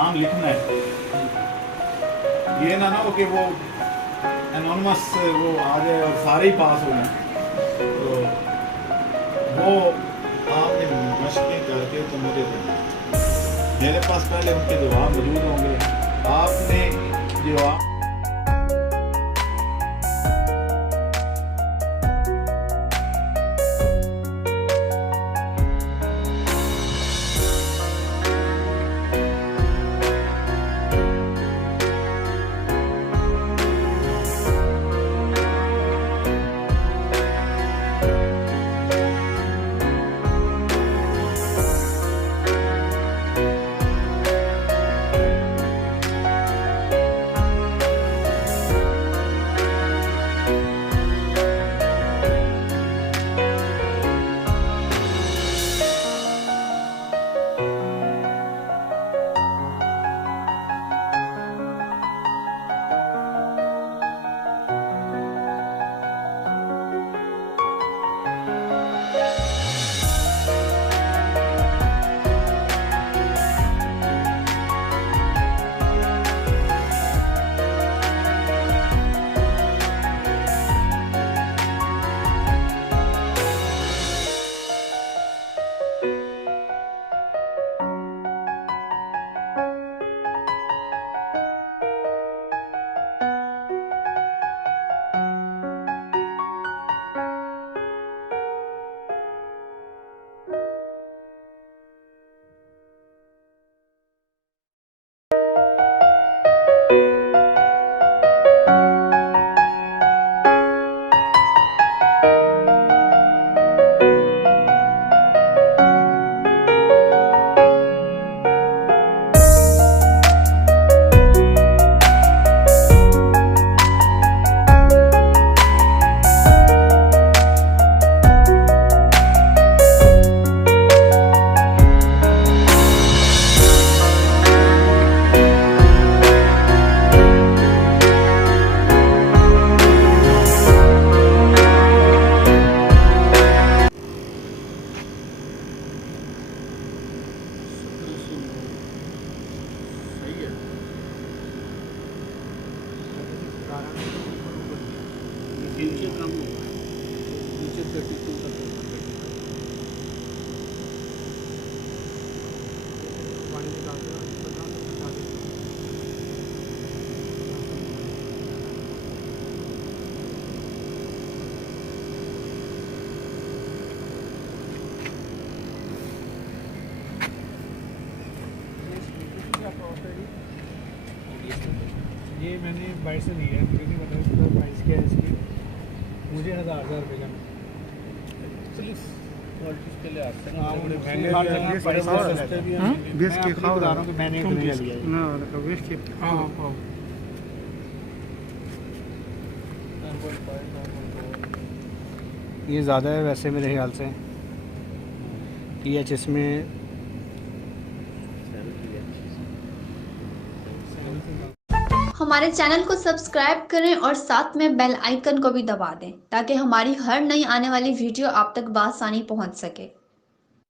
नाम लिखना है, ये ना हो कि वो एनोनिमस वो आ जाए और सारे ही पास हो जाए। तो वो आपने मशक़ें करके तो मुझे देना, मेरे पास पहले उनके जवाब मौजूद होंगे, आपने जवाब ये मैंने 22 से लिया है, मुझे नहीं पता इसका प्राइस क्या है इसकी, मुझे 1000 रुपये का चलिए क्वालिटी के लिए आते हैं। मैंने बीस की खा रहा हूँ कि मैंने लिया ना बीस की। हाँ ये ज़्यादा है वैसे मेरे ख्याल से, pH इसमें हमारे चैनल को सब्सक्राइब करें और साथ में बेल आइकन को भी दबा दें ताकि हमारी हर नई आने वाली वीडियो आप तक बआसानी पहुंच सके।